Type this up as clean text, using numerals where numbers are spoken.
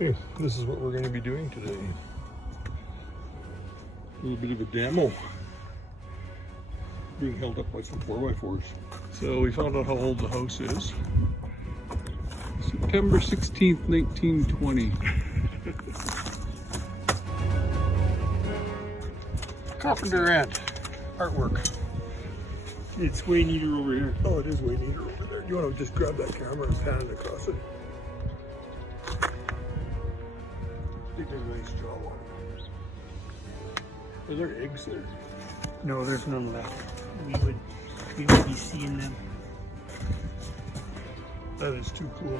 Okay, this is what we're going to be doing today. A little bit of a demo. Being held up by some 4x4s. So we found out how old the house is. September 16th, 1920. Carpenter Ant artwork. It's way neater over here. Oh, it is way neater over there. You want to just grab that camera and pan it across it? I think there's a nice jaw one. Are there eggs there? No, there's none left. We would be seeing them. That is too cool.